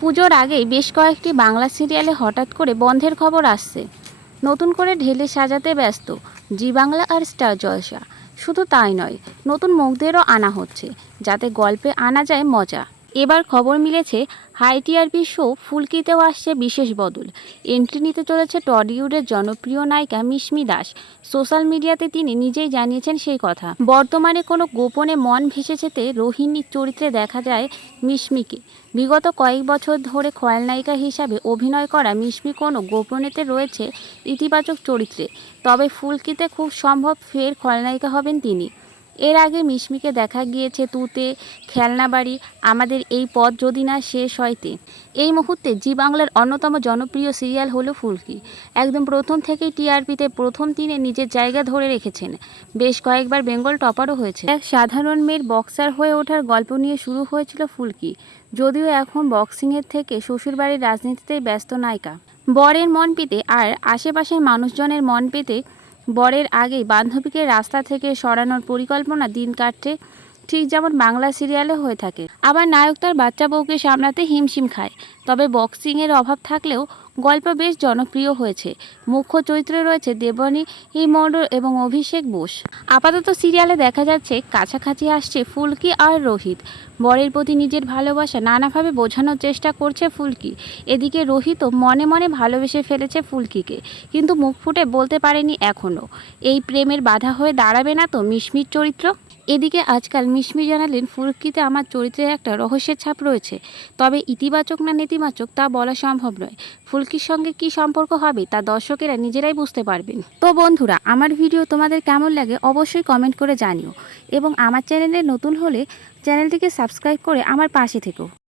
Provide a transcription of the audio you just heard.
পুজোর আগেই বেশ কয়েকটি বাংলা সিরিয়ালে হঠাৎ করে বন্ধের খবর আসছে। নতুন করে ঢেলে সাজাতে ব্যস্ত, জি বাংলা আর স্টার জলসা। শুধু তাই নয়, নতুন মুখদেরও আনা হচ্ছে, যাতে গল্পে আনা যায় মজা। এবার খবর মিলেছে হাই টিআরপি শো ফুলকিতেও আসছে বিশেষ বদল। এন্ট্রি নিতে চলেছে টলিউডের জনপ্রিয় নায়িকা মিশমি দাস। সোশ্যাল মিডিয়াতে তিনি নিজেই জানিয়েছেন সেই কথা। বর্তমানে কোনো গোপনে মন ভেসে যেতে রোহিণীর চরিত্রে দেখা যায় মিশমিকে। বিগত কয়েক বছর ধরে খলনায়িকা হিসাবে অভিনয় করা মিশমি কোনো গোপনেতে রয়েছে ইতিবাচক চরিত্রে। তবে ফুলকিতে খুব সম্ভব ফের খলনায়িকা হবেন তিনি। এর আগে মিশমিকে দেখা গিয়েছে তুতে, খেলনা বাড়ি, আমাদের এই পথ যদি না শেষ হয়তে। এই মুহূর্তে জি বাংলার অন্যতম জনপ্রিয় সিরিয়াল হলো ফুলকি। একদম প্রথম থেকেই টিআরপিতে প্রথম দিনে নিজের জায়গা ধরে রেখেছেন। বেশ কয়েকবার বেঙ্গল টপারও হয়েছে। এক সাধারণ মেয়ের বক্সার হয়ে ওঠার গল্প নিয়ে শুরু হয়েছিল ফুলকি। যদিও এখন বক্সিংয়ের থেকে শ্বশুরবাড়ির রাজনীতিতেই ব্যস্ত নায়িকা। বরের মন পেতে আর আশেপাশের মানুষজনের মন পেতে বরের আগেই বান্ধবীকে রাস্তা থেকে সরানোর পরিকল্পনা দিন কাটছে ঠিক যেমন বাংলা সিরিয়ালে হয়ে থাকে। আবার নায়ক তার বাচ্চা বউকে সামলাতে হিমশিম খায়। তবে বক্সিংয়ের অভাব থাকলেও গল্প বেশ জনপ্রিয় হয়েছে। মুখ্য চরিত্রে রয়েছে দেবনী মণ্ডল এবং অভিষেক বোস। আপাতত সিরিয়ালে দেখা যাচ্ছে, কাছাকাছি আসছে ফুলকি আর রোহিত। বরের প্রতি নিজের ভালোবাসা নানাভাবে বোঝানোর চেষ্টা করছে ফুলকি। এদিকে রোহিতও মনে মনে ভালোবেসে ফেলেছে ফুলকিকে। কিন্তু মুখ ফুটে বলতে পারেনি এখনও এই প্রেমের বাধা হয়ে দাঁড়াবে না তো মিশমির চরিত্র? এদিকে আজকাল মিশমি জানালেন ফুলকিতে আমার চরিত্রে একটা রহস্যের ছাপ রয়েছে। তবে ইতিবাচক না নেতিবাচক তা বলা সম্ভব নয়। ফুলকির সঙ্গে কি সম্পর্ক হবে তা দর্শকেরা নিজেরাই বুঝতে পারবেন। তো বন্ধুরা, আমার ভিডিও তোমাদের কেমন লাগে অবশ্যই কমেন্ট করে জানিও। এবং আমার চ্যানেলে নতুন হলে চ্যানেলটিকে সাবস্ক্রাইব করে আমার পাশে থেকো।